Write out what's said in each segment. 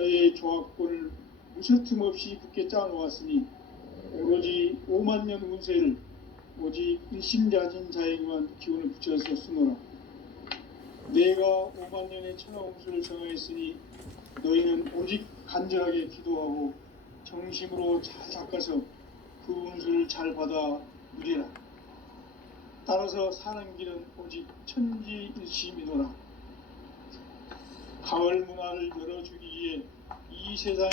자의 조합권을 무서틈 없이 굳게 짜놓았으니 오로지 5만 년 운세를 오직 일심자진 자에게만 기운을 붙여서 쓰노라. 내가 5만 년의 천하운수를 정하였으니 너희는 오직 간절하게 기도하고 정심으로 잘 닦아서 그 운수를 잘 받아 누리라. 따라서 사는 길은 오직 천지일심이노라. 가을 문화를 열어주기 위해 이 세상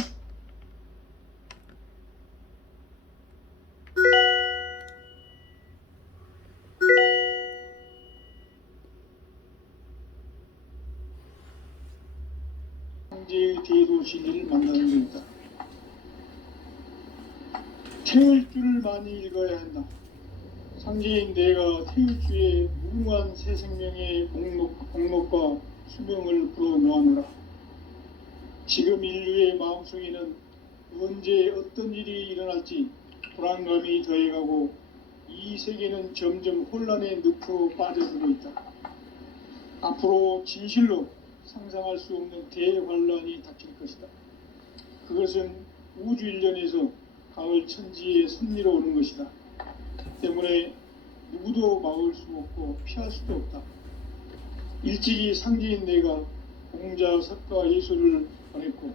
상제의 대도시를 만나는 것이다. 태울 줄을 많이 읽어야 한다. 상제인 내가 태울 주의 무궁한 새 생명의 공목과 수명을 불어놓아노라. 지금 인류의 마음속에는 언제 어떤 일이 일어날지 불안감이 더해가고 이 세계는 점점 혼란의 늪으로 빠져들고 있다. 앞으로 진실로 상상할 수 없는 대환란이 닥칠 것이다. 그것은 우주일련에서 가을 천지에 섭리로 오는 것이다. 때문에 누구도 막을 수 없고 피할 수도 없다. 일찍이 상제인 내가 공자, 석가, 예수를 보냈고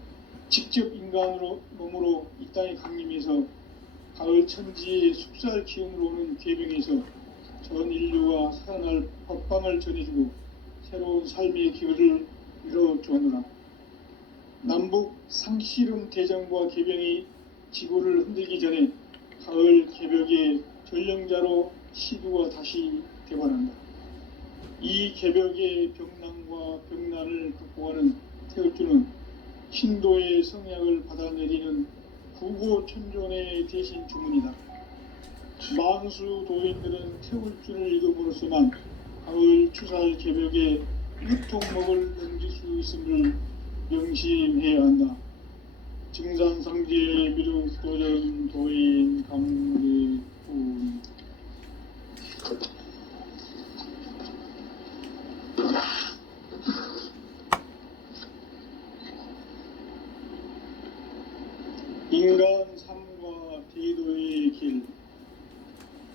직접 인간으로 몸으로 이 땅에 강림해서 가을 천지의 숲살 기운으로 오는 계병에서 전 인류와 살아날 법방을 전해주고 새로운 삶의 기회를 이뤄주노라. 남북 상씨름 대장과 계병이 지구를 흔들기 전에 가을 개벽의 전령자로 시두가 다시 되관한다. 이 개벽의 병난과 병난을 극복하는 태울주는 신도의 성약을 받아내리는 구고천존의 대신 주문이다. 만수 도인들은 태울주를 읽음으로써만 가을 추살 개벽의 유통목을 넘길 수 있음을 명심해야 한다. 증산상제 미륵도전 도인 강리군. 인간 삶과 대도의 길.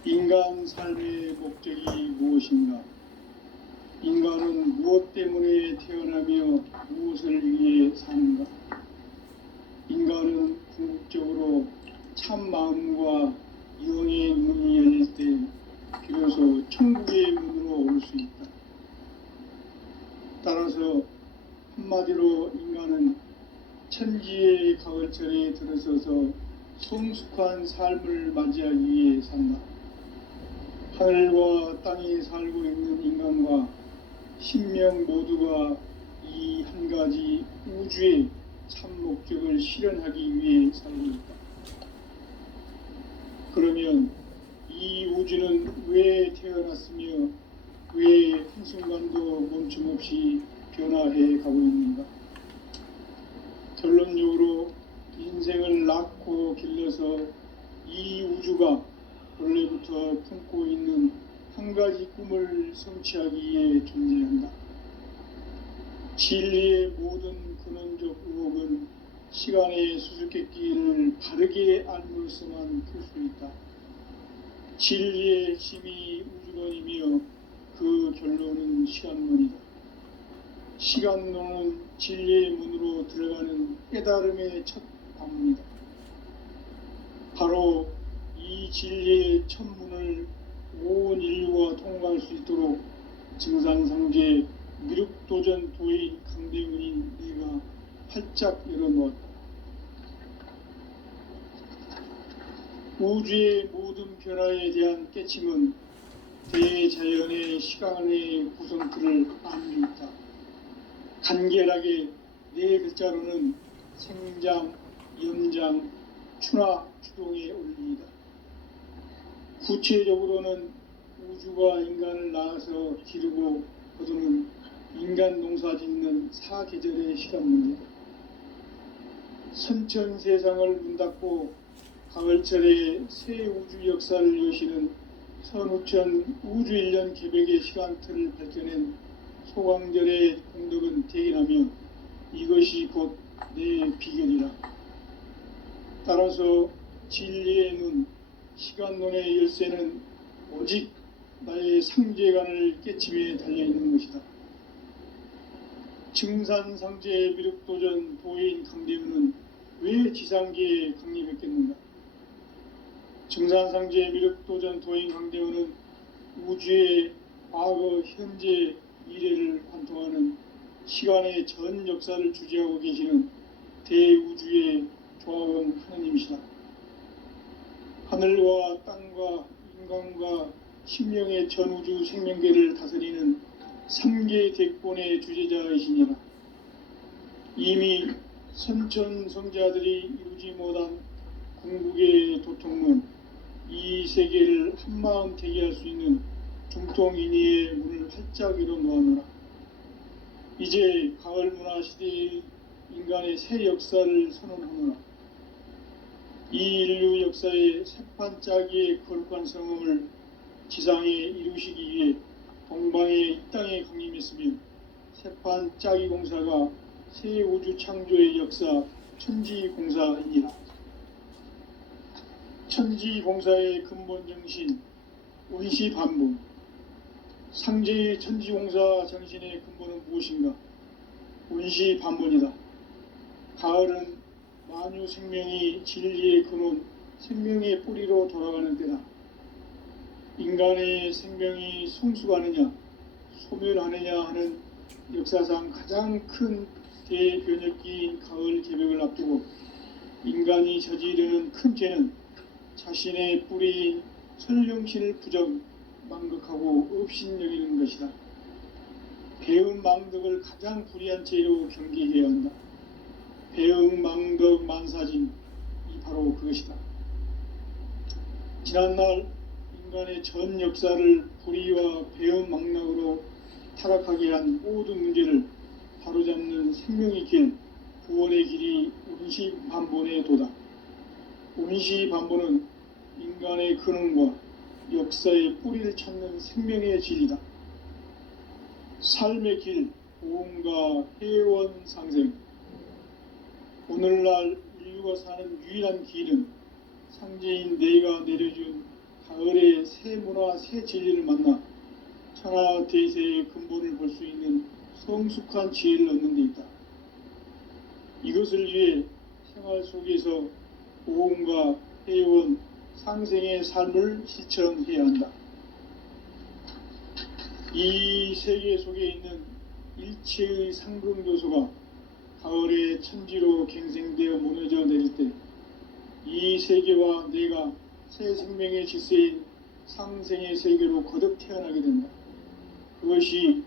인간 삶의 목적이 무엇인가? 인간은 무엇 때문에 태어나며 무엇을 위해 사는가? 인간은 궁극적으로 참 마음과 영의 문이 열릴 때 비로소 천국의 문으로 올 수 있다. 따라서 한마디로 인간은 천지의 가을철에 들어서서 성숙한 삶을 맞이하기 위해 산다. 하늘과 땅에 살고 있는 인간과 신명 모두가 이 한 가지 우주의 참 목적을 실현하기 위해 살고 있다. 그러면 이 우주는 왜 태어났으며 왜 한순간도 멈춤없이 변화해 가고 있는가? 결론적으로 인생을 낳고 길러서 이 우주가 원래부터 품고 있는 한 가지 꿈을 성취하기 위해 존재한다. 진리의 모든 근원적 의혹은 시간의 수수께끼를 바르게 알므로서만 풀 수 있다. 진리의 핵심이 우주론이며 그 결론은 시간론이다. 시간론은 진리의 문으로 들어가는 깨달음의 첫 관문이다. 바로 이 진리의 첫 문을 온 인류가 통과할 수 있도록 증산상제 미륵도전 도인 강대문인 내가 활짝 열어놓았다. 우주의 모든 변화에 대한 깨침은 대자연의 시간의 구성틀을 아는 데 있다. 간결하게 네 글자로는 생장, 염장, 추나, 추동의 원리이다. 구체적으로는 우주가 인간을 낳아서 기르고 거두는 인간 농사 짓는 사계절의 시간 문제다. 선천 세상을 문 닫고 가을철에 새 우주 역사를 여시는 선우천 우주일년 개벽의 시간틀을 밝혀낸 소강절의 공덕은 대인하며 이것이 곧 내 비결이라. 따라서 진리의 눈, 시간론의 열쇠는 오직 나의 상제관을 깨침에 달려있는 것이다. 증산상제 미륵도전 도인 강대우는 왜 지상계에 강림했겠는가? 증산상제 미륵도전 도인 강대우는 우주의 과거, 현재, 미래를 관통하는 시간의 전 역사를 주재하고 계시는 대우주의 조화원 하느님이시다. 하늘과 땅과 인간과 심령의 전우주 생명계를 다스리는 3계 대권의 주제자이시니라. 이미 선천성자들이 이루지 못한 궁극의 도통문, 이 세계를 한마음 대기할 수 있는 중통인의의 문을 활짝 열어 놓아노라. 이제 가을 문화 시대의 인간의 새 역사를 선언하노라. 이 인류 역사의 새판짜기의 거룩한 성음을 지상에 이루시기 위해 동방의 이 땅에 강림했으며 새판짜기 공사가 새 우주 창조의 역사 천지공사이니라. 천지공사의 근본 정신 원시반복. 상제의 천지공사 정신의 근본은 무엇인가? 원시반복이다. 가을은 만유 생명이 진리의 근원, 생명의 뿌리로 돌아가는 때다. 인간의 생명이 성숙하느냐, 소멸하느냐 하는 역사상 가장 큰 대변혁기인 가을 개벽을 앞두고 인간이 저지르는 큰 죄는 자신의 뿌리인 설령신을 부정, 망극하고 업신여기는 것이다. 배음 망덕을 가장 불의한 죄로 경계해야 한다. 배음 망덕 만사진, 이 바로 그것이다. 지난날 인간의 전 역사를 불의와 배음 망락으로 타락하게 한 모든 문제를 바로잡는 생명의 길, 구원의 길이 원시반본의 도다. 원시반본은 인간의 근원과 역사의 뿌리를 찾는 생명의 진리다. 삶의 길, 보험과 회원 상생. 오늘날 인류가 사는 유일한 길은 상제인 내가 내려준 가을의 새 문화, 새 진리를 만나 천하 대세의 근본을 볼 수 있는 성숙한 지혜를 얻는 데 있다. 이것을 위해 생활 속에서 보험과 회원, 상생의 삶을 실천해야 한다. 이 세계 속에 있는 일체의 상금 요소가 가을의 천지로 갱생되어 무너져 내릴 때 이 세계와 내가 새 생명의 질서인 상생의 세계로 거듭 태어나게 된다. 그것이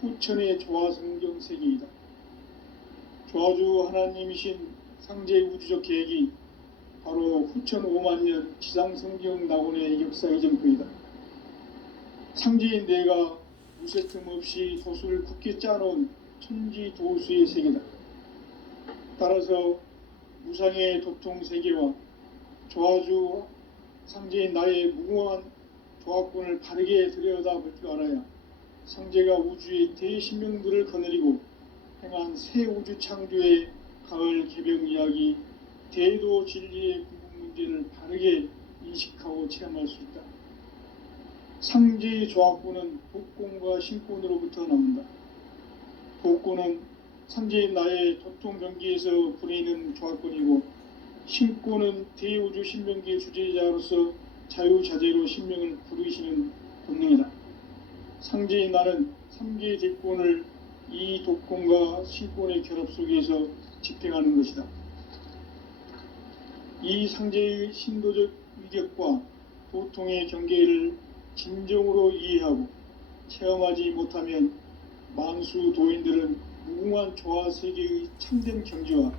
후천의 조화성경 세계이다. 조화주 하나님이신 상제 우주적 계획이 바로 후천 5만년 지상성경 낙원의 역사 이전표이다. 상제인 내가 무쇠 틈 없이 도수를 굳게 짜놓은 천지도수의 세계다. 따라서 무상의 도통 세계와 조화주 상제인 나의 무궁한 조합권을 바르게 들여다볼 줄 알아야 상제가 우주의 대신명들을 거느리고 행한 새 우주 창조의 가을 개벽 이야기, 대도 진리의 궁극 문제를 바르게 인식하고 체험할 수 있다. 상제의 조합권은 복권과 신권으로부터 나온다. 복권은 상제인 나의 도통 경기에서 부리는 조합권이고, 신권은 대우주 신명기의 주제자로서 자유자재로 신명을 부르시는 본능이다. 상제인 나는 3개의 대권을 이 독권과 신권의 결합 속에서 집행하는 것이다. 이 상제의 신도적 위격과 도통의 경계를 진정으로 이해하고 체험하지 못하면 만수 도인들은 무궁한 조화 세계의 참된 경지와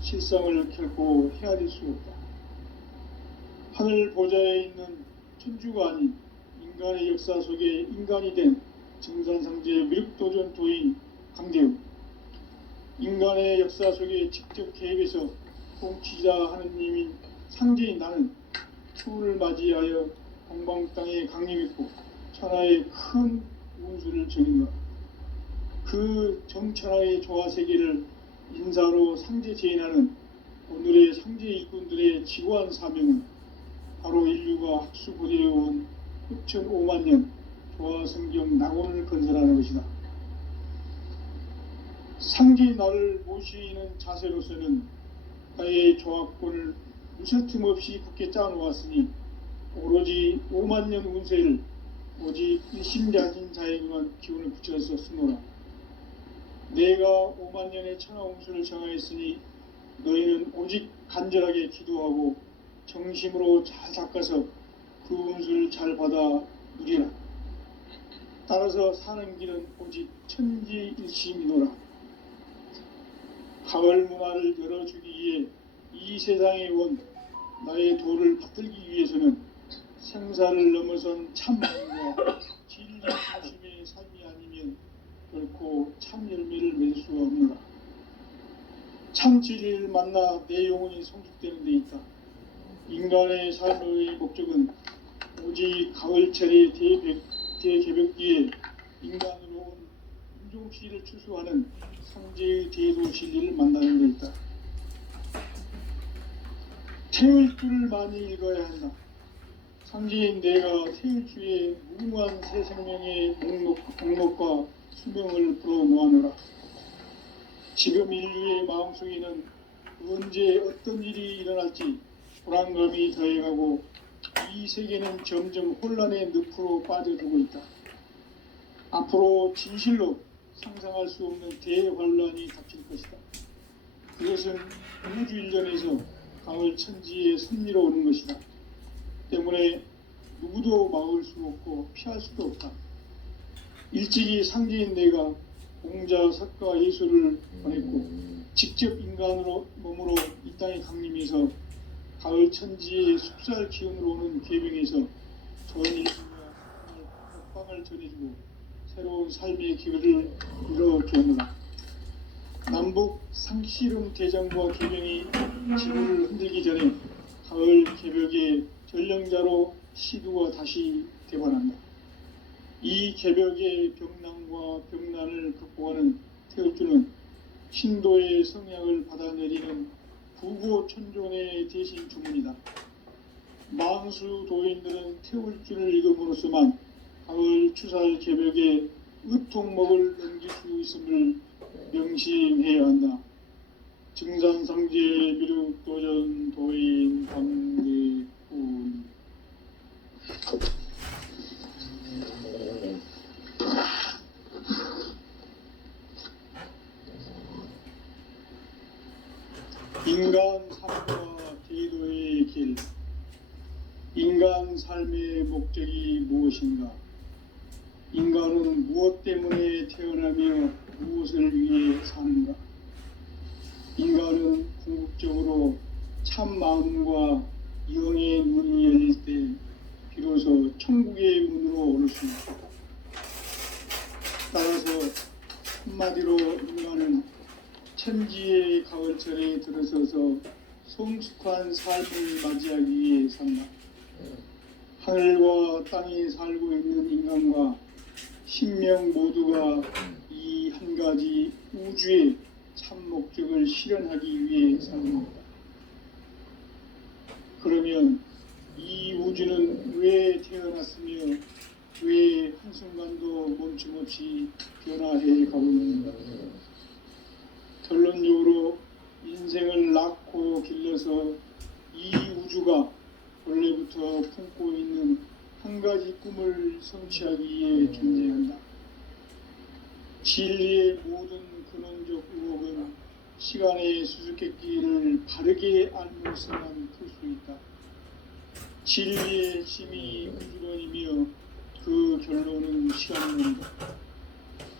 실상을 결코 헤아릴 수 없다. 하늘 보좌에 있는 천주가 아닌 인간의 역사 속에 인간이 된 증산상제 미륵도전 도인 강대우. 인간의 역사 속에 직접 개입해서 통치자 하느님인 상제인 나는 추운을 맞이하여 동방 땅에 강림했고 천하의 큰 운수를 적인다. 그 정천하의 조화 세계를 인사로 상제 제인하는 오늘의 상제 일꾼들의 지고한 사명은 바로 인류가 학수고대해온 흡천 5만 년 조화성경 낙원을 건설하는 것이다. 상제의 나를 모시는 자세로서는 나의 조합권을 무쇠틈 없이 굳게 짜놓았으니 오로지 5만 년 운세를 오직 일심자진 자에게만 기운을 붙여서 쓰노라. 내가 5만 년의 천하 운수를 정하였으니 너희는 오직 간절하게 기도하고 정심으로 잘 닦아서 그 운수를 잘 받아 누리라. 따라서 사는 길은 오직 천지일심이노라. 가을 문화를 열어주기 위해 이 세상에 온 나의 도를 받들기 위해서는 생사를 넘어선 참마음과 진리 중심의 삶이 아니면 결코 참 열매를 맺을 수가 없노라. 참 진리를 만나 내 영혼이 성숙되는 데 있다. 인간의 삶의 목적은 오직 가을철의 대개벽기에 인간으로 온 인종시를 추수하는 상제의 대도 진리를 만나는 데 있다. 태울 줄을 많이 읽어야 한다. 상제인 내가 태울 주의 무궁한 새 생명의 목록과 수명을 불어놓아노라. 지금 인류의 마음속에는 언제 어떤 일이 일어날지 불안감이 더해가고 이 세계는 점점 혼란의 늪으로 빠져들고 있다. 앞으로 진실로 상상할 수 없는 대환란이 닥칠 것이다. 그것은 우주 일전에서 가을 천지에 섭리로 오는 것이다. 때문에 누구도 막을 수 없고 피할 수도 없다. 일찍이 상제인 내가 공자, 석가, 예수를 보냈고 직접 인간으로 몸으로 이 땅에 강림해서 가을 천지의 숲살 기운으로 오는 계명에서 전 인류가 복방을 전해주고 새로운 삶의 기회를 열어주었노라. 남북 상씨름 대장과 계명이 지구를 흔들기 전에 가을 개벽의 전령자로 시두가 다시 되관한다. 이 개벽의 병난과 병난을 극복하는 태울주는 신도의 성약을 받아내리는 부고천존의 대신 주문이다. 망수 도인들은 태울주를 읽음으로써만 가을 추살 개벽의 의통목을 넘길 수 있음을 명심해야 한다. 증산상제 미륵도전 도인 광대군. 인간 삶과 대도의 길. 인간 삶의 목적이 무엇인가? 인간은 무엇 때문에 태어나며 무엇을 위해 사는가? 인간은 궁극적으로 참 마음과 영의 문이 열릴 때 비로소 천국의 문으로 오를 수 있다. 따라서 한마디로 인간은 천지의 가을철에 들어서서 성숙한 삶을 맞이하기 위해 산다. 하늘과 땅에 살고 있는 인간과 신명 모두가 이 한 가지 우주의 참 목적을 실현하기 위해 사는 것이다. 그러면 이 우주는 왜 태어났으며 왜 한순간도 멈춤없이 변화해 가고 있는가? 결론적으로 인생을 낳고 길러서 이 우주가 원래부터 품고 있는 한 가지 꿈을 성취하기 위해 존재한다. 진리의 모든 근원적 의혹은 시간의 수수께끼를 바르게 알므로서만 풀 수 있다. 진리의 힘이 우주론이며 그 결론은 시간론이다.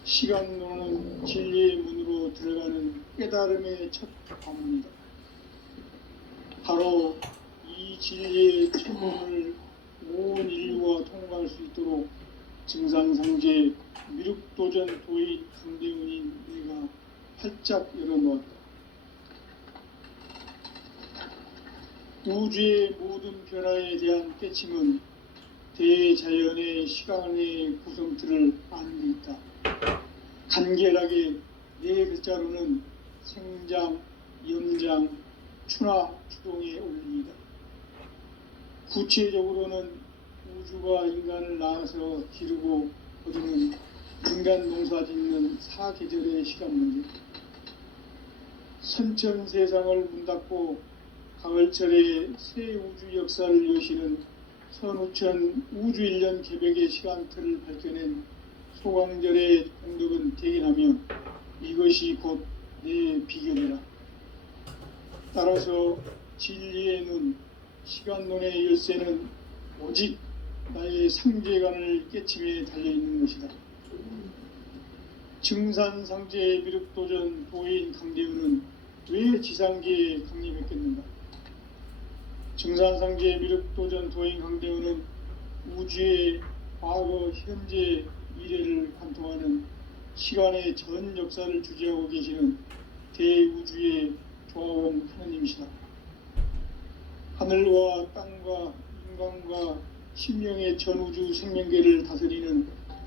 시간론은 진리의 문으로 들어가는 깨달음의 첫 관문이다. 바로 이 진리의 첫 문을 온 인류가 통과할 수 있도록 증산상제 미륵도전 도인 강대훈인 내가 활짝 열어놓았다. 우주의 모든 변화에 대한 깨침은 대자연의 시간의 구성틀을 아는 데 있다. 간결하게 네 글자로는 생장, 염장, 추나 추동에 올립니다. 구체적으로는 우주가 인간을 낳아서 기르고 거두는 인간 농사 짓는 사계절의 시간 문제, 선천 세상을 문 닫고 가을철에 새 우주 역사를 여시는 선우천 우주 1년 개벽의 시간틀을 밝혀낸 소광절의 공덕은 대견하며 이것이 곧 내 비결이라. 따라서 진리의 눈, 시간론의 열쇠는 오직 나의 상제관을 깨침에 달려있는 것이다. 증산상제 미륵도전 도인 강대우는 왜 지상계에 강림했겠는가? 증산상제 미륵도전 도인 강대우는 우주의 과거, 현재, 미래를 관통하는 시간의 전 역사를 주재하고 계시는 대우주의 조화원 하느님이시다. 하늘과 땅과 인간과 신명의 전우주 생명계를 다스리는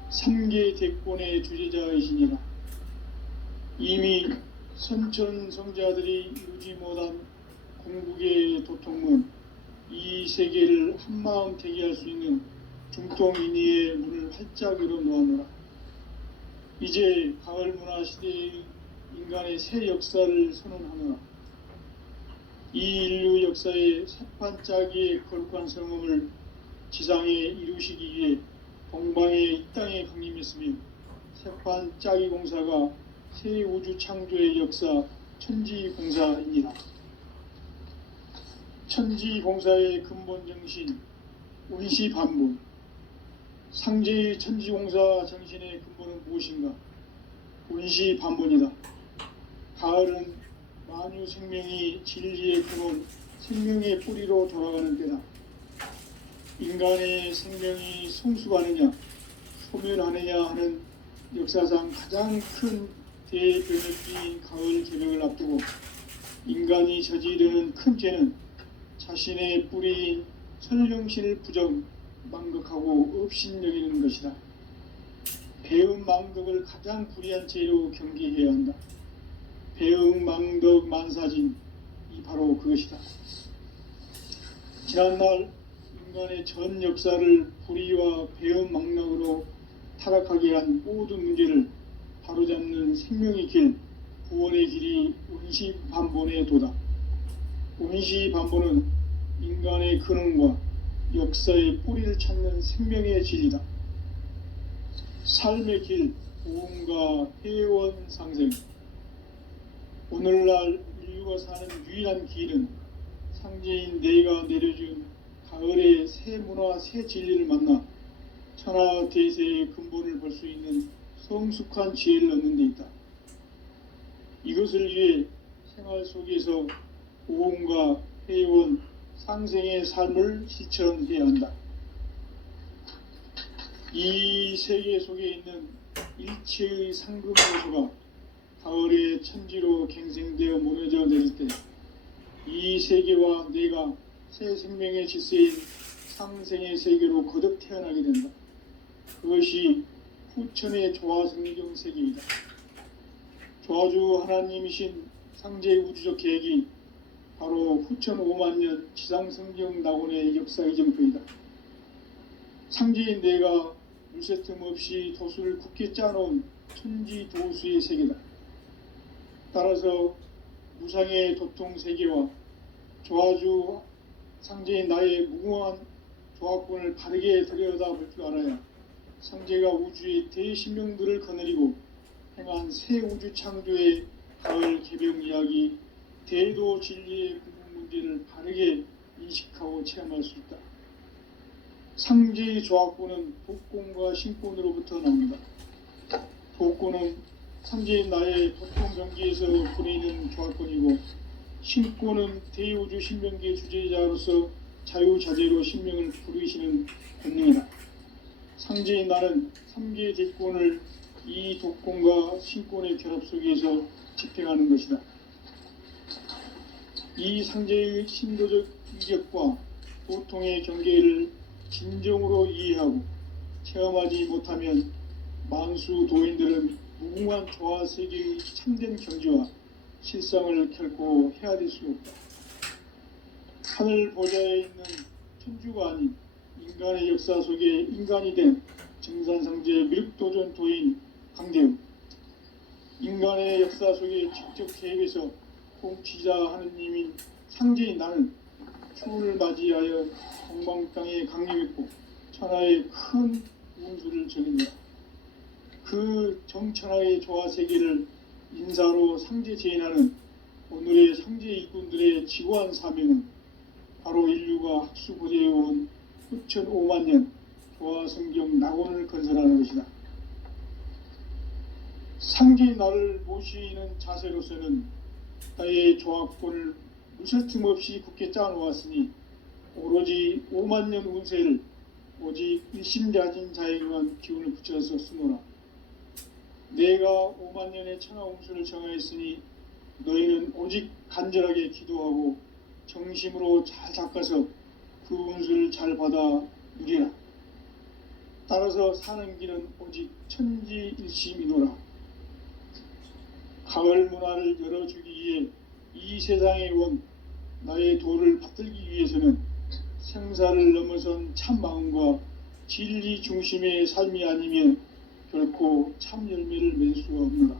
3계 대권의 주제자이시니라. 이미 선천성자들이 이루지 못한 공국의 도통문, 이 세계를 한마음 대기할 수 있는 중통인의의 문을 활짝 열어놓았노라. 이제 가을 문화 시대의 인간의 새 역사를 선언하노라. 이 인류 역사의 새판짜기의 거룩한 성음을 지상에 이루시기 위해 동방의 이 땅에 강림했으며 새판짜기 공사가 새 우주 창조의 역사 천지공사입니다. 천지공사의 근본 정신 운시반분, 상제의 천지공사 정신의 근본은 무엇인가? 운시반분이다. 가을은 만유 생명이 진리의 근원, 생명의 뿌리로 돌아가는 때다. 인간의 생명이 성숙하느냐, 소멸하느냐 하는 역사상 가장 큰 대변혁기인 가을 개벽을 앞두고 인간이 저지르는 큰 죄는 자신의 뿌리인 설령신을 부정, 망극하고 업신여기는 것이다. 배음 망덕을 가장 불의한 죄로 경계해야 한다. 배음 망덕 만사진, 이 바로 그것이다. 지난날 인간의 전 역사를 불의와 배음 망락으로 타락하게 한 모든 문제를 바로잡는 생명의 길, 구원의 길이 운시반본의 도다. 운시반본은 인간의 근원과 역사의 뿌리를 찾는 생명의 진리다. 삶의 길, 보험과 회원 상생. 오늘날 인류가 사는 유일한 길은 상제인 내가 내려준 가을의 새 문화, 새 진리를 만나 천하 대세의 근본을 볼 수 있는 성숙한 지혜를 얻는 데 있다. 이것을 위해 생활 속에서 보험과 회원, 상생의 삶을 실천해야 한다. 이 세계 속에 있는 일체의 상급 요소가 가을의 천지로 갱생되어 무너져 내릴 때 이 세계와 내가 새 생명의 질서인 상생의 세계로 거듭 태어나게 된다. 그것이 후천의 조화성경 세계이다. 조화주 하나님이신 상제의 우주적 계획이 바로 후천 5만년 지상성경 낙원의 역사의 정표이다. 상제인 내가 물새틈 없이 도수를 굳게 짜놓은 천지도수의 세계다. 따라서 무상의 도통 세계와 조화주 상제인 나의 무궁한 조화권을 바르게 들여다볼 줄 알아야 상제가 우주의 대신명들을 거느리고 행한 새 우주 창조의 가을 개벽 이야기, 대도 진리의 궁극 문제를 바르게 인식하고 체험할 수 있다. 상제의 조화권은 독권과 신권으로부터 나온다. 독권은 상제인 나의 보통 경계에서 부리는 조화권이고, 신권은 대우주 신명계 주제자로서 자유자재로 신명을 부르시는 본능이다. 상제인 나는 3계 대권을 이 독권과 신권의 결합 속에서 집행하는 것이다. 이 상제의 신도적 이격과 도통의 경계를 진정으로 이해하고 체험하지 못하면 만수 도인들은 무궁한 조화 세계의 참된 경지와 실상을 결코 헤아릴 수 없다. 하늘 보좌에 있는 천주가 아닌 인간의 역사 속에 인간이 된 정산상제 미륵도전 도인 강대우, 인간의 역사 속에 직접 개입해서 통치자 하느님인 상제인 나는 추운을 맞이하여 동방 땅에 강림했고 천하의 큰 운수를 전했노라. 그 정천하의 조화 세계를 인사로 상제 제인하는 오늘의 상제 일꾼들의 지고한 사명은 바로 인류가 학수고대해온 후천 5만 년 조화성경 낙원을 건설하는 것이다. 상제인 나를 모시는 자세로서는 나의 조합권을 무설틈 없이 굳게 짜놓았으니 오로지 5만 년 운세를 오직 일심자진 자에게만 기운을 붙여서 쓰노라. 내가 5만 년의 천하 운수를 정하였으니 너희는 오직 간절하게 기도하고 정심으로 잘 닦아서 그 운수를 잘 받아 누리라. 따라서 사는 길은 오직 천지일심이노라. 가을 문화를 열어주기 위해 이 세상에 온 나의 도를 받들기 위해서는 생사를 넘어선 참 마음과 진리 중심의 삶이 아니면 결코 참 열매를 맺을 수가 없노라.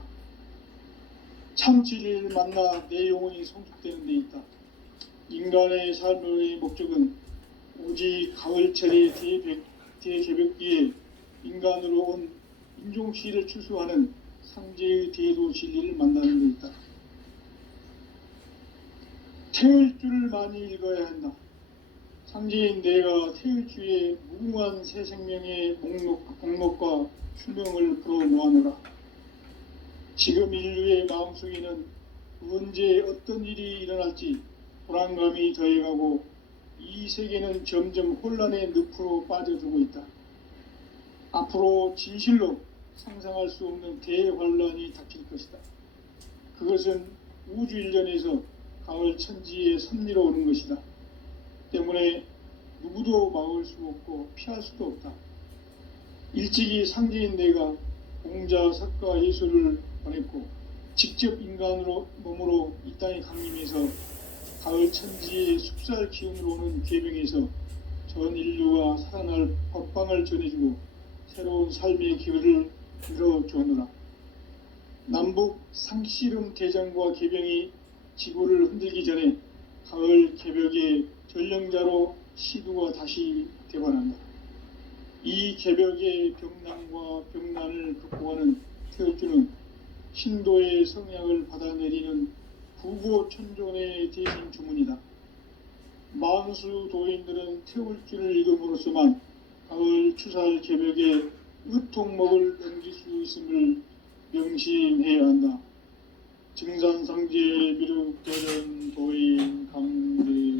참 진리를 만나 내 영혼이 성숙되는 데 있다. 인간의 삶의 목적은 오직 가을철의 대개벽기에 인간으로 온 인종시를 추수하는 상제의 대도 진리를 만나는 데 있다. 태울 줄을 많이 읽어야 한다. 상제인 내가 태울 주의 무궁한 새 생명의 목록과 수명을 풀어놓아노라. 지금 인류의 마음속에는 언제 어떤 일이 일어날지 불안감이 더해가고 이 세계는 점점 혼란의 늪으로 빠져들고 있다. 앞으로 진실로 상상할 수 없는 대환란이 닥칠 것이다. 그것은 우주 일련에서 가을 천지의 섭리로 오는 것이다. 때문에 누구도 막을 수 없고 피할 수도 없다. 일찍이 상제인 내가 공자, 석가, 예수를 보냈고 직접 인간으로 몸으로 이 땅에 강림해서 가을 천지의 숲살 기운으로 오는 계명에서 전 인류가 살아날 법방을 전해주고 새로운 삶의 기회를 열어주노라. 남북 상씨름 대장과 계병이 지구를 흔들기 전에 가을 개벽의 전령자로 시두가 다시 되관한다. 이 개벽의 병난과 병난을 극복하는 태울주는 신도의 성향을 받아내리는 부고천존의 대신 주문이다. 만수 도인들은 태울주를 읽음으로써만 가을 추살 개벽의 의통목을 넘길 수 있음을 명심해야 한다. 증산상제 미륵도전 도인 강대우.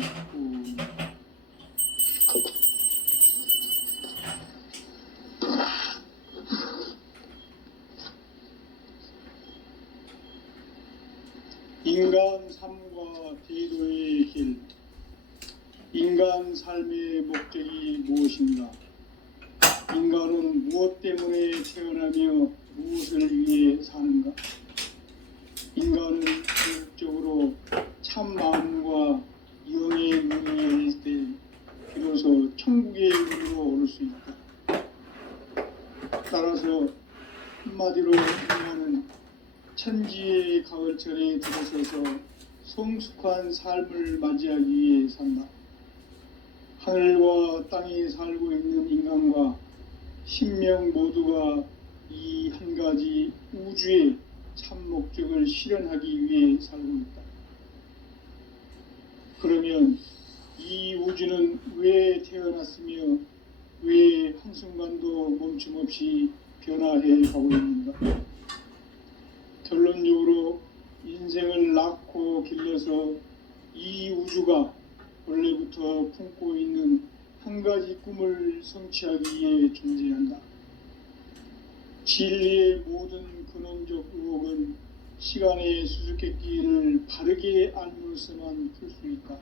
인간 삶과 대도의 길. 인간 삶의 목적이 무엇인가? 인간은 무엇 때문에 태어나며 무엇을 위해 사는가? 인간은 궁극적으로 참 마음과 영의 눈이 열릴 때 비로소 천국의 문으로 오를 수 있다. 따라서 한마디로 인간은 천지의 가을철에 들어서서 성숙한 삶을 맞이하기 위해 산다. 하늘과 땅에 살고 있는 인간과 신명 모두가 이 한 가지 우주의 참 목적을 실현하기 위해 살고 있다. 그러면 이 우주는 왜 태어났으며 왜 한순간도 멈춤없이 변화해 가고 있는가? 결론적으로 인생을 낳고 길러서 이 우주가 원래부터 품고 있는 한 가지 꿈을 성취하기 위해 존재한다. 진리의 모든 근원적 의혹은 시간의 수수께끼를 바르게 알므로서만 풀 수 있다.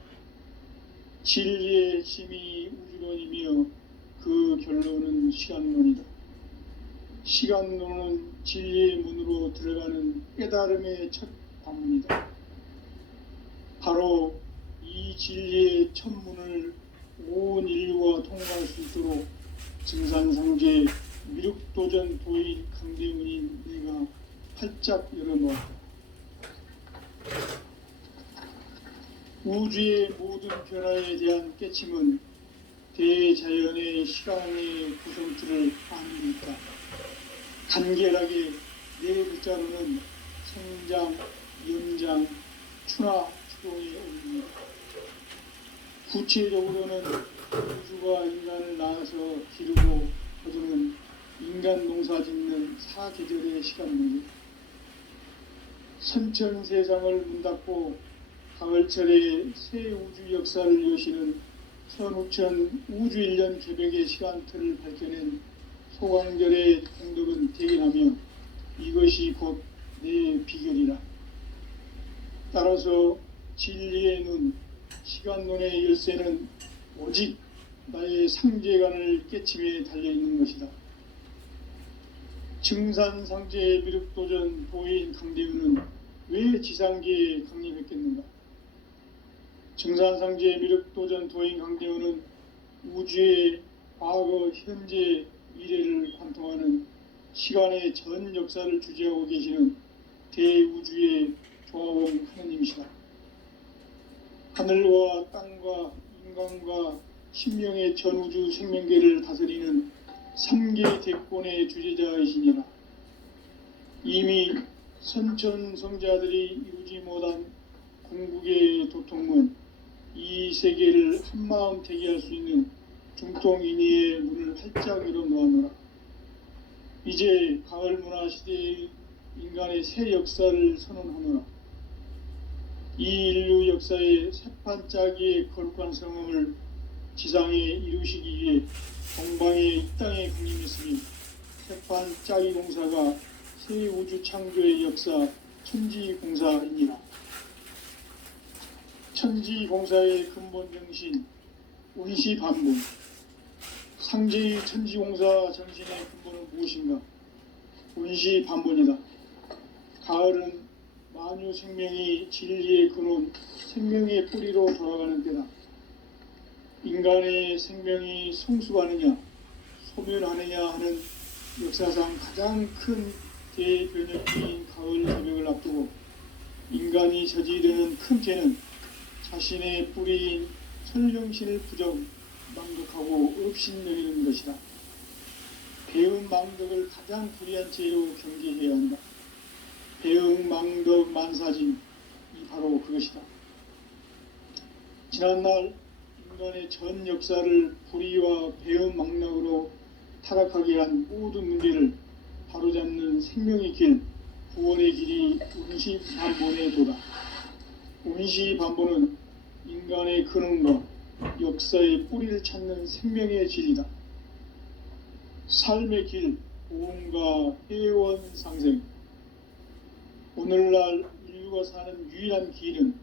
진리의 핵심이 우주론이며 그 결론은 시간론이다. 시간론은 진리의 문으로 들어가는 깨달음의 첫 가문이다. 바로 이 진리의 천문을 온 인류가 통과할 수 있도록 증산상제 미륵도전 도인 강대훈인 내가 활짝 열어놓았다. 우주의 모든 변화에 대한 깨침은 대자연의 시간의 구성틀을 아니니까 간결하게 네 글자로는 생장, 연장, 추나 추동에 옵니다. 구체적으로는 우주가 인간을 낳아서 기르고 거두는 인간 농사 짓는 사계절의 시간 문제, 선천 세상을 문닫고 가을철에 새 우주 역사를 여시는 선우천 우주 1년 개벽의 시간틀을 밝혀낸 소강절의 공덕은 대견하며 이것이 곧 내 비결이라. 따라서 진리의 눈, 시간론의 열쇠는 오직 나의 상제관을 깨침에 달려있는 것이다. 증산상제 미륵도전 도인 강대훈은 왜 지상계에 강림했겠는가? 증산상제 미륵도전 도인 강대훈은 우주의 과거, 현재, 미래를 관통하는 시간의 전 역사를 주재하고 계시는 대우주의 조화원 하느님이시다. 하늘과 땅과 인간과 신명의 전우주 생명계를 다스리는 3개 대권의 주제자이시니라. 이미 선천성자들이 이루지 못한 궁극의 도통은 이 세계를 한마음 대기할 수 있는 중통인의의 문을 활짝 열어놓았노라. 이제 가을 문화 시대의 인간의 새 역사를 선언하노라. 이 인류 역사의 새판짜기의 거룩한 성음을 지상에 이루시기 위해 동방의 이 땅에 강림했으니 새판짜기 공사가 새 우주 창조의 역사 천지공사이니라. 천지공사의 근본 정신 운시반복, 상제의 천지공사 정신의 근본은 무엇인가? 운시반복이다. 가을은 만유 생명이 진리의 근원, 생명의 뿌리로 돌아가는 때다. 인간의 생명이 성숙하느냐, 소멸하느냐 하는 역사상 가장 큰 대변혁기인 가을 개벽을 앞두고 인간이 저지르는 큰 죄는 자신의 뿌리인 설령신을 부정, 망덕하고 업신여기는 것이다. 배음 망덕을 가장 불의한 죄로 경계해야 한다. 배음 망덕 만사진이 바로 그것이다. 지난날 인간의 전 역사를 불의와 배음 망락으로 타락하게 한 모든 문제를 바로잡는 생명의 길, 구원의 길이 운시반본의 도다. 운시반본은 인간의 근원과 역사의 뿌리를 찾는 생명의 진리다. 삶의 길, 보험과 회원 상생. 오늘날 인류가 사는 유일한 길은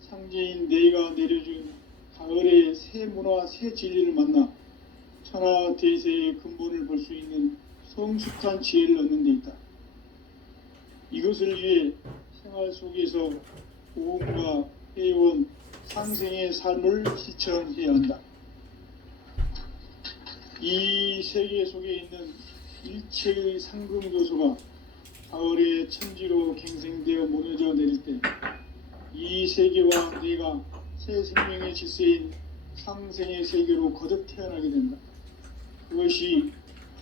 상제인 내가 내려준 가을의 새 문화, 새 진리를 만나 천하 대세의 근본을 볼 수 있는 성숙한 지혜를 얻는 데 있다. 이것을 위해 생활 속에서 보험과 회원, 상생의 삶을 실천해야 한다. 이 세계 속에 있는 일체의 상금 요소가 가을의 천지로 갱생되어 무너져 내릴 때 이 세계와 내가 새 생명의 질서인 상생의 세계로 거듭 태어나게 된다. 그것이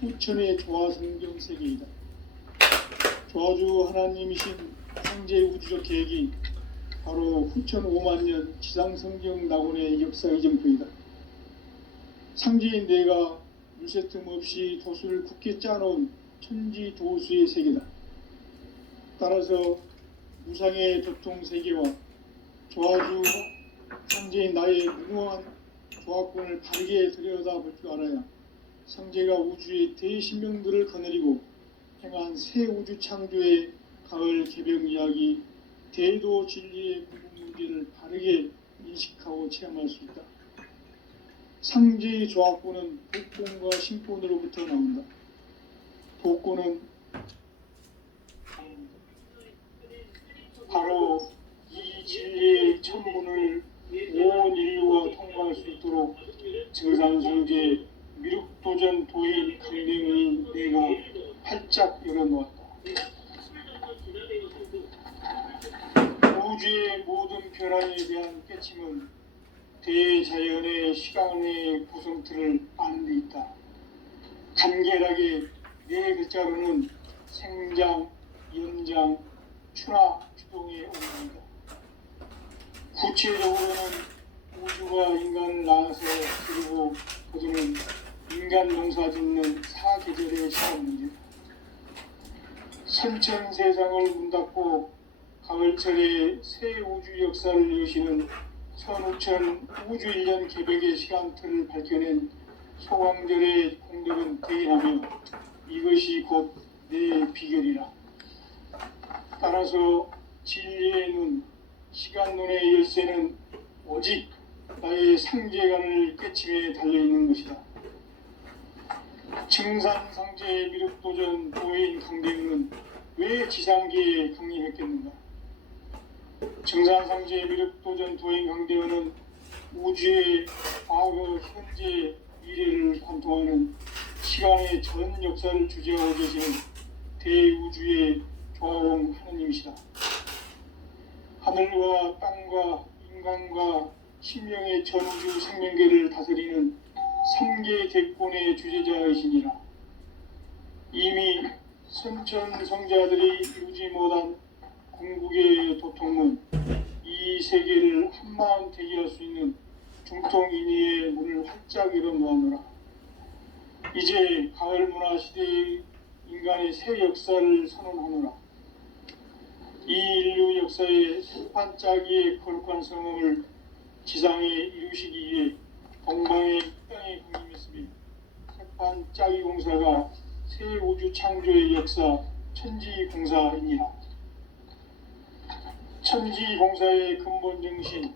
후천의 조화성경 세계이다. 조화주 하나님이신 상제 우주적 계획이 바로 후천 5만년 지상성경 낙원의 역사의 점토이다. 상제인 내가 물새틈 없이 도수를 굳게 짜놓은 천지도수의 세계다. 따라서 무상의 도통 세계와 조화주 상제인 나의 무모한 조화권을 바르게 들여다볼 줄 알아야 상제가 우주의 대신명들을 거느리고 행한 새 우주 창조의 가을 개벽 이야기, 대도 진리의 궁극 문제를 바르게 인식하고 체험할 수 있다. 상제의 조합권은 복권과 신권으로부터 나온다. 복권은 바로 이 진리의 천문을 온 인류가 통과할 수 있도록 증산성제 미륵도전 도인 강령의 내가 활짝 열어놓았다. 우주의 모든 변화에 대한 깨침은 대자연의 시간의 구성틀을 아는 데 있다. 간결하게 네 글자로는 생장, 연장, 추나 추동의 원리이다. 구체적으로는 우주가 인간을 낳아서 그리고 거두는 인간 농사 짓는 사계절의 시간 문제다. 선천 세상을 문 닫고 가을철에 새 우주 역사를 여시는 선우천 우주 1년 개벽의 시간틀을 밝혀낸 소강절의 공덕은 대인하며 이것이 곧 내 비결이라. 따라서 진리의 눈, 시간론의 열쇠는 오직 나의 상제관을 깨침에 달려있는 것이다. 증산상제 미륵도전 도인 강대우는 왜 지상계에 강림했겠는가? 증산상제 미륵도전 도인 강대우는 우주의 과거, 현재, 미래를 관통하는 시간의 전 역사를 주재하고 계시는 대우주의 조화원 하느님이시다. 하늘과 땅과 인간과 신명의 전우주 생명계를 다스리는 삼계 대권의 주제자이시니라. 이미 선천성자들이 이루지 못한 궁극의 도통은 이 세계를 한마음 대기할 수 있는 중통인의의 문을 활짝 열어놓았노라. 이제 가을 문화 시대의 인간의 새 역사를 선언하노라. 이 인류 역사의 새판짜기의 거룩한 성음을 지상에 이루시기 위해 동방의 땅에 강림했으며 새판짜기 공사가 새 우주 창조의 역사 천지공사이니라. 천지공사의 근본 정신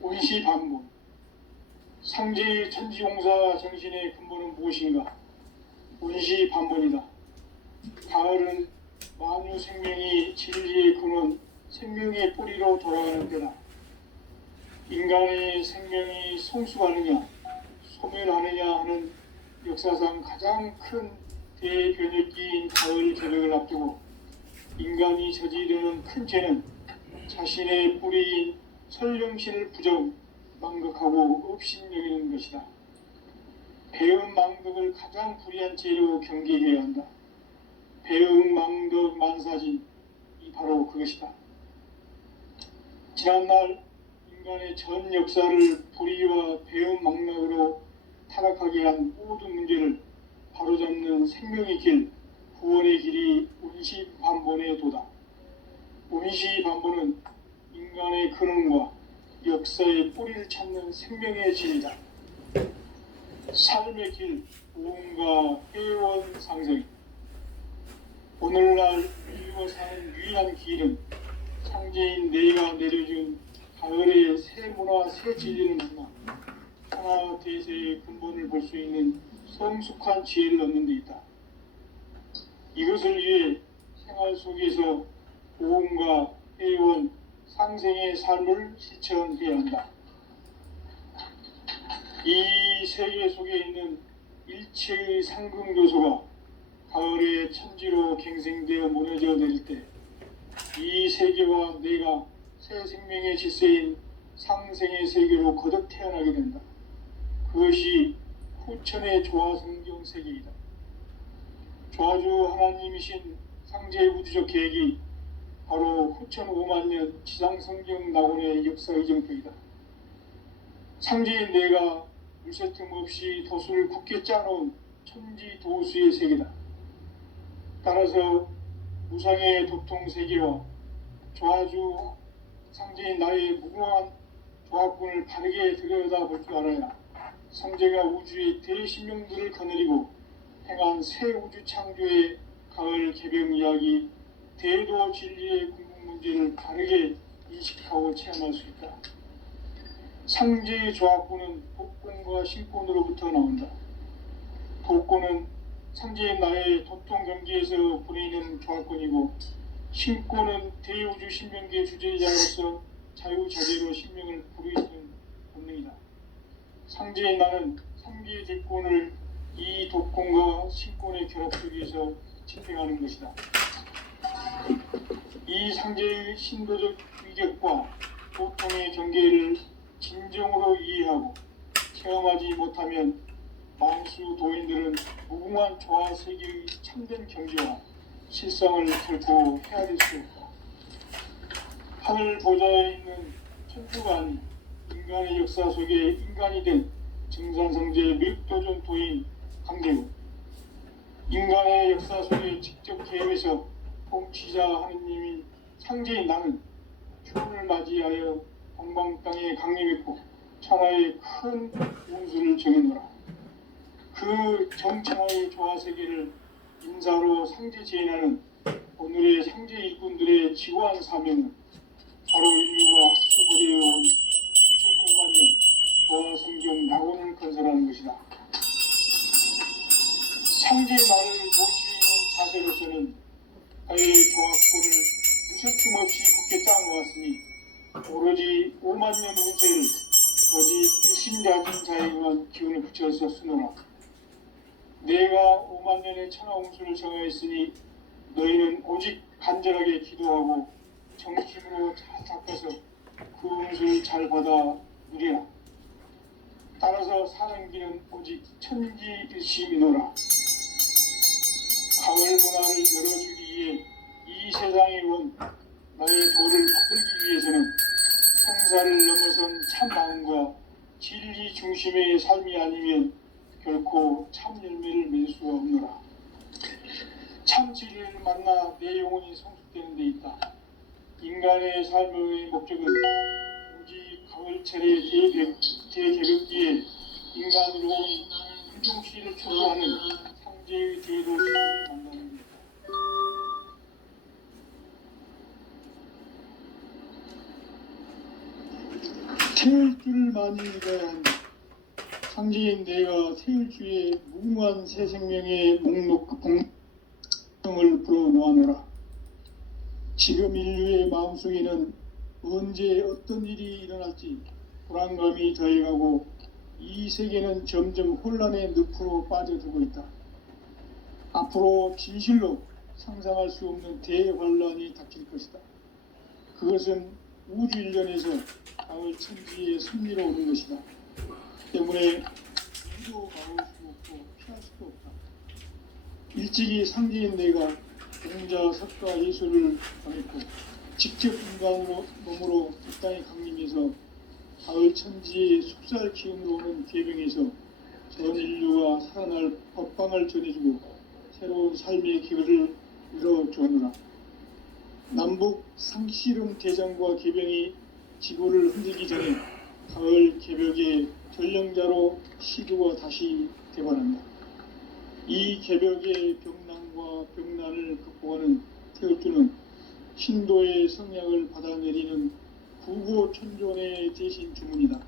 온시반본. 상제의 천지공사 정신의 근본은 무엇인가? 온시반본이다. 가을은 만유 생명이 진리의 근원, 생명의 뿌리로 돌아가는 때다. 인간의 생명이 성숙하느냐, 소멸하느냐 하는 역사상 가장 큰 대변혁기인 가을 개벽을 앞두고 인간이 저지르는 큰 죄는 자신의 뿌리인 설령신을 부정, 망극하고 업신여기는 것이다. 배은 망덕을 가장 불의한 죄로 경계해야 한다. 배은 망덕 만사진이 바로 그것이다. 지난날 인간의 전 역사를 불의와 배은 망락으로 타락하게 한 모든 문제를 바로잡는 생명의 길, 구원의 길이 온시반본의 도다. 온시반본은 인간의 근원과 역사의 뿌리를 찾는 생명의 진이다. 삶의 길, 무언가 회원 상생. 오늘날 인류가 사는 유일한 길은 상제인 내가 내려준 가을의 새 문화, 새 진리를 만나 하나 대세의 근본을 볼 수 있는 성숙한 지혜를 얻는 데 있다. 이것을 위해 생활 속에서 보험과 회원, 상생의 삶을 실천해야 한다. 이 세계 속에 있는 일체의 상승 요소가 가을의 천지로 갱생되어 무너져 내릴 때 이 세계와 내가 새 생명의 질서인 상생의 세계로 거듭 태어나게 된다. 그것이 후천의 조화성경 세계이다. 조화주 하나님이신 상제의 우주적 계획이 바로 후천 5만 년 지상성경 낙원의 역사 의정표이다. 상제인 내가 물새 틈 없이 도수를 굳게 짜놓은 천지 도수의 세계다. 따라서 무상의 도통 세계와 조화주 상제인 나의 무궁한 조합군을 바르게 들여다볼 줄 알아야 상제가 우주의 대신명들을 거느리고 행한 새 우주 창조의 가을 개병 이야기, 대도 진리의 궁극 문제를 바르게 인식하고 체험할 수 있다. 상제의 조합군은 복권과 신권으로부터 나온다. 복권은 상제의 나의 도통 경기에서 보내는 조합권이고 신권은 대우주 신명계 주제자로서 자유자재로 신명을 부르짖는 본능이다. 상제인 나는 상계의 대권을 이 독권과 신권의 결합 속에서 집행하는 것이다. 이 상제의 신도적 위격과 고통의 경계를 진정으로 이해하고 체험하지 못하면 만수 도인들은 무궁한 조화 세계의 참된 경지와 실상을 결코 헤아릴 수 없다. 하늘 보좌에 있는 천주가 아닌 인간의 역사 속에 인간이 된 증산성제의 밀도전 도인 강대우, 인간의 역사 속에 직접 개입해서 통치자 하느님인 상제인 나는 추운을 맞이하여 동방 땅에 강림했고 천하의 큰 운수를 정해놓으라. 그 정천하의 조화세계를 인사로 상제 제인하는 오늘의 상제 일꾼들의 지고한 사명은 바로 인류가 수고되어온 2,500만 년 조화성경 낙원을 건설하는 것이다. 상제 나를 모시는 자세로서는 가의 조합권을 무색힘 없이 굳게 짜놓았으니 오로지 5만 년 운세를 오직 일심야진 자에게만 기운을 붙여서 쓰노라. 내가 5만 년의 천하운수를 정하였으니 너희는 오직 간절하게 기도하고 정심으로 잘 닦아서 그 운수를 잘 받아 누리라. 따라서 사는 길은 오직 천지일심이노라. 가을 문화를 열어주기 위해 이 세상에 온 나의 도를 받들기 위해서는 생사를 넘어선 참 마음과 진리 중심의 삶이 아니면 결코 참 열매를 맺을 수가 없노라. 참 진리를 만나 내 영혼이 성숙되는 데 있다. 인간의 삶의 목적은 오직 가을철의 대개벽기에 인간으로 온 유종씨를 초조하는 상제의 대도시를 만나는 것이다. 태울 줄을 많이 믿어야 한다. 상제인 내가 태울 주의 무궁한 새 생명의 공명을 불어놓아노라. 지금 인류의 마음속에는 언제 어떤 일이 일어날지 불안감이 더해가고 이 세계는 점점 혼란의 늪으로 빠져들고 있다. 앞으로 진실로 상상할 수 없는 대환란이 닥칠 것이다. 그것은 우주 일련에서 가을 천지의 섭리로 오는 것이다. 때문에 누구도 막을 수 없고 피할 수도 없다. 일찍이 상제인 내가 공자, 석가, 예술을 정했고 직접 인간으로 몸으로 이 땅에 강림해서 가을 천지의 숙살 기운으로 오는 계명에서 전 인류가 살아날 법방을 전해주고 새로운 삶의 기회를 이뤄주느라. 남북 상씨름 대장과 계병이 지구를 흔들기 전에 가을 개벽의 전령자로 시두가 다시 되관한다. 이 개벽의 병난과 병난을 극복하는 태울주는 신도의 성약을 받아내리는 구고천존의 대신 주문이다.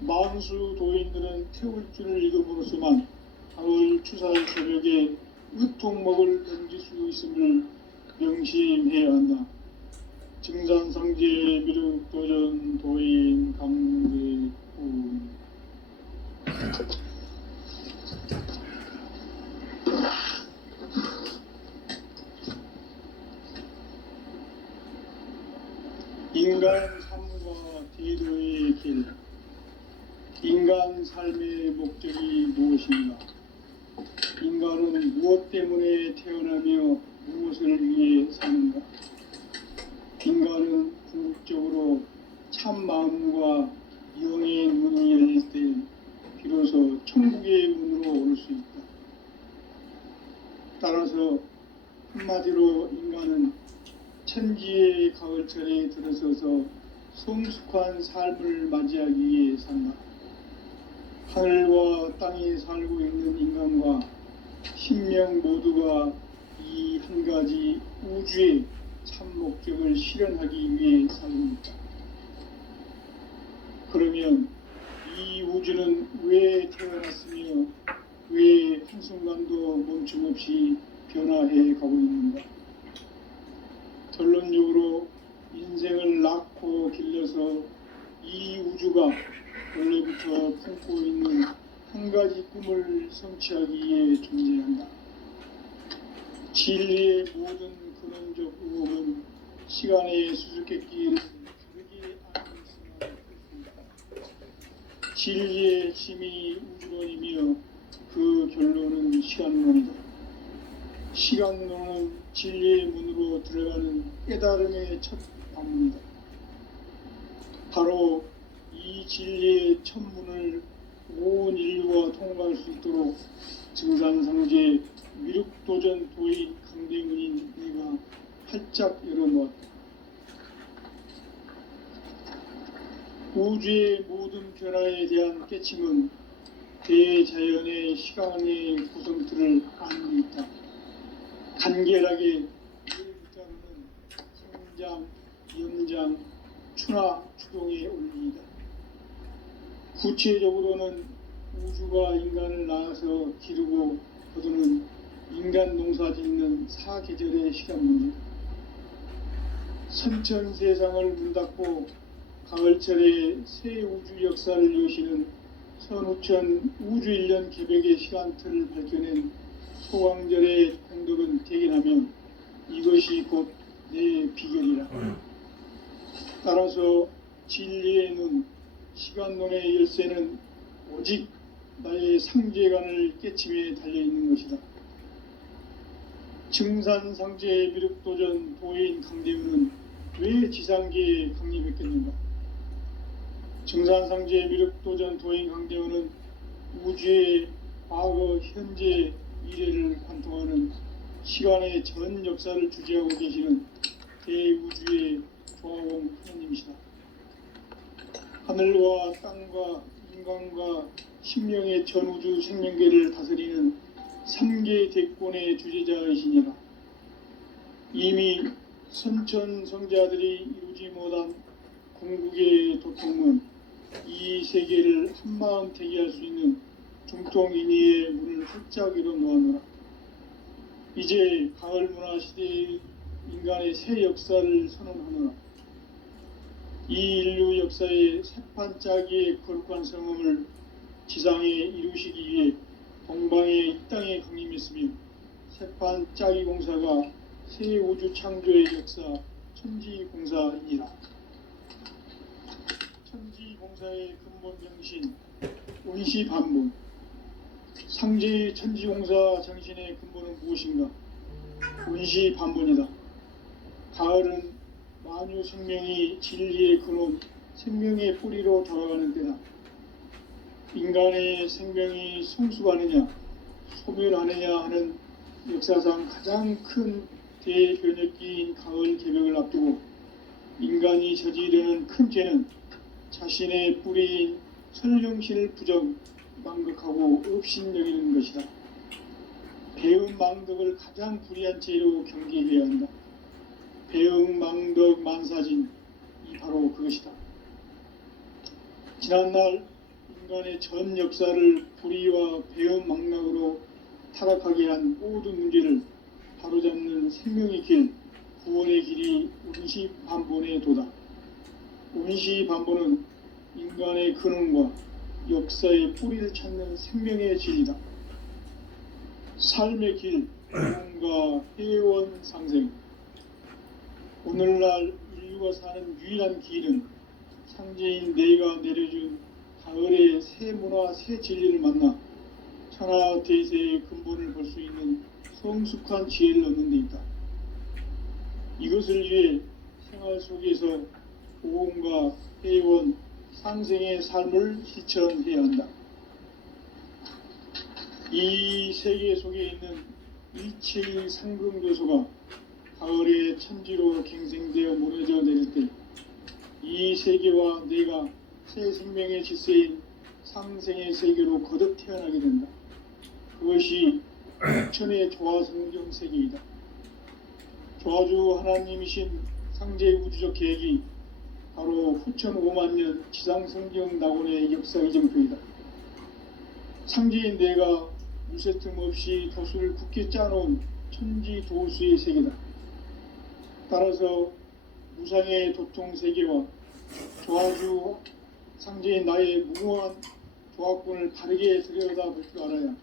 만수 도인들은 태울주를 읽음으로써만 가을 추살 개벽의 으통목을 넘길 수 있음을 명심해야 한다. 증산성제 미륵도전 도인 강대훈. 인간 삶과 대도의 길. 인간 삶의 목적이 무엇인가? 인간은 무엇 때문에 태어나며 무엇을 위해 사는가? 인간은 궁극적으로 참 마음과 영의 문이 열릴 때 비로소 천국의 문으로 올 수 있다. 따라서 한마디로 인간은 천지의 가을철에 들어서서 성숙한 삶을 맞이하기 위해 산다. 하늘과 땅에 살고 있는 인간과 신명 모두가 이 한 가지 우주의 참 목적을 실현하기 위해 살립니다. 그러면 이 우주는 왜 태어났으며 왜 한순간도 멈춤없이 변화해 가고 있는가? 결론적으로 인생을 낳고 길러서 이 우주가 원래부터 품고 있는 한 가지 꿈을 성취하기 위해 존재한다. 진리의 모든 근원적 의혹은 시간의 수수께끼를 다르게 안을 수만 진리의 힘이 우주론이며 그 결론은 시간론이다. 시간론은 진리의 문으로 들어가는 깨달음의 첫 방문이다. 바로 이 진리의 첫 문을 온 인류가 통과할 수 있도록 증산상제 미륵도전 도인 강대문인 내가 활짝 열어놓았다. 우주의 모든 변화에 대한 깨침은 대자연의 시간의 구성틀을 아는 데 있다. 간결하게 이를 따르는 성장, 연장, 추나 추동의 원리이다. 구체적으로는 우주가 인간을 낳아서 기르고 거두는 인간 농사 짓는 사계절의 시간 문제다. 선천 세상을 문닫고 가을철에 새 우주 역사를 여시는 선우천 우주 1년 개백의 시간틀을 밝혀낸 소광절의 공덕은 대견하며 이것이 곧 내 비결이라. 따라서 진리의 눈, 시간론의 열쇠는 오직 나의 상제관을 깨침에 달려있는 것이다. 증산상제 미륵도전 도인 강대우는 왜 지상계에 강림했겠는가? 증산상제 미륵도전 도인 강대우는 우주의 과거, 현재, 미래를 관통하는 시간의 전 역사를 주재하고 계시는 대우주의 조화원 하나님이시다. 하늘과 땅과 인간과 신명의 전우주 생명계를 다스리는 3개 대권의 주제자이시니라. 이미 선천성자들이 이루지 못한 궁극의 도통은 이 세계를 한마음 대기할 수 있는 중통인의의 문을 활짝 열어놓았노라. 이제 가을 문화 시대의 인간의 새 역사를 선언하노라. 이 인류 역사의 새판짜기의 거룩한 성음을 지상에 이루시기 위해 동방의 이 땅에 강림했으며 새판짜기 공사가 새 우주 창조의 역사 천지공사이니라. 천지공사의 근본 정신 운시반본. 상제의 천지공사 정신의 근본은 무엇인가? 운시반본이다. 가을은 만유 생명이 진리의 근원, 생명의 뿌리로 돌아가는 때다. 인간의 생명이 성숙하느냐, 소멸하느냐 하는 역사상 가장 큰 대변혁기인 가을 개벽을 앞두고 인간이 저지르는 큰 죄는 자신의 뿌리인 설령신을 부정, 망극하고 업신여기는 것이다. 배음 망덕을 가장 불의한 죄로 경계해야 한다. 배음 망덕 만사진이 바로 그것이다. 지난날 인간의 전 역사를 불의와 배음 망락으로 타락하게 한 모든 문제를 바로잡는 생명의 길, 구원의 길이 운시반본의 도다. 운시반본은 인간의 근원과 역사의 뿌리를 찾는 생명의 진리다. 삶의 길, 뭔가 회원 상생. 오늘날 인류가 사는 유일한 길은 상제인 내가 내려준 가을의 새 문화, 새 진리를 만나 천하 대세의 근본을 볼 수 있는 성숙한 지혜를 얻는 데 있다. 이것을 위해 생활 속에서 보험과 회원, 상생의 삶을 실천해야 한다. 이 세계 속에 있는 일체의 상금 요소가 가을의 천지로 갱생되어 무너져 내릴 때 이 세계와 내가 새 생명의 질서인 상생의 세계로 거듭 태어나게 된다. 그것이 천의 조화성경 세계이다. 조화주 하나님이신 상제 우주적 계획이 바로 후천 5만 년 지상성경 낙원의 역사 이정표이다. 상제인 내가 무쇠틈 없이 도수를 굳게 짜놓은 천지 도수의 세계다. 따라서 무상의 도통 세계와 조화주 상제인 나의 무모한 조합군을 바르게 들여다볼 줄 알아야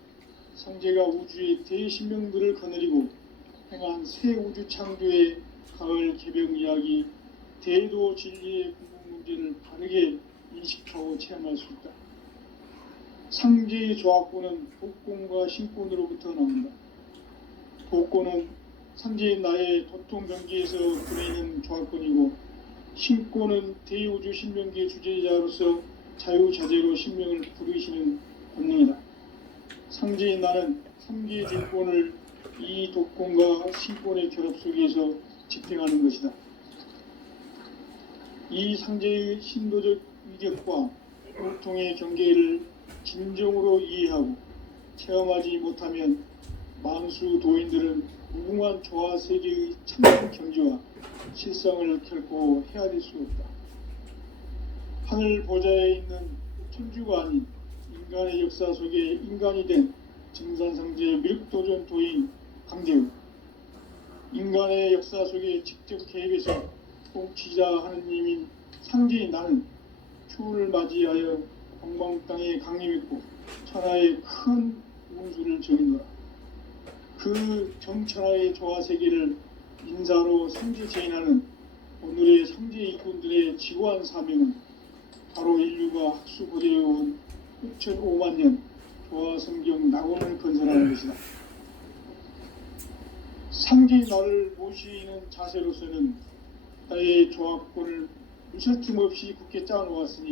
상제가 우주의 대신명들을 거느리고 행한 새 우주 창조의 가을 개병 이야기, 대도 진리의 궁극 문제를 바르게 인식하고 체험할 수 있다. 상제의 조합군은 복권과 신권으로부터 나온다. 복권은 상제인 나의 도통 경지에서 보내는 조합권이고, 신권은 대우주 신명기의 주제자로서 자유자재로 신명을 부르시는 권능이다. 상제인 나는 3개의 질권을 이 독권과 신권의 결합 속에서 집행하는 것이다. 이 상제의 신도적 위격과 고통의 경계를 진정으로 이해하고 체험하지 못하면 만수 도인들은 무궁한 조화 세계의 참된 경지와 실상을 결코 헤아릴 수 없다. 하늘 보좌에 있는 천주가 아닌 인간의 역사 속에 인간이 된 증산상제의 미륵도전 도인 강재우, 인간의 역사 속에 직접 개입해서 통치자 하느님인 상제인 나는 추후를 맞이하여 동방 땅에 강림했고 천하의 큰 운수를 적인 거라. 그 정천하의 조화 세계를 인사로 상제 제인하는 오늘의 상제 일꾼들의 지고한 사명은 바로 인류가 학수고대해온 6,500만 년 조화 성경 낙원을 건설하는 것이다. 상제의 나를 모시는 자세로서는 나의 조합권을 무설짐 없이 굳게 짜놓았으니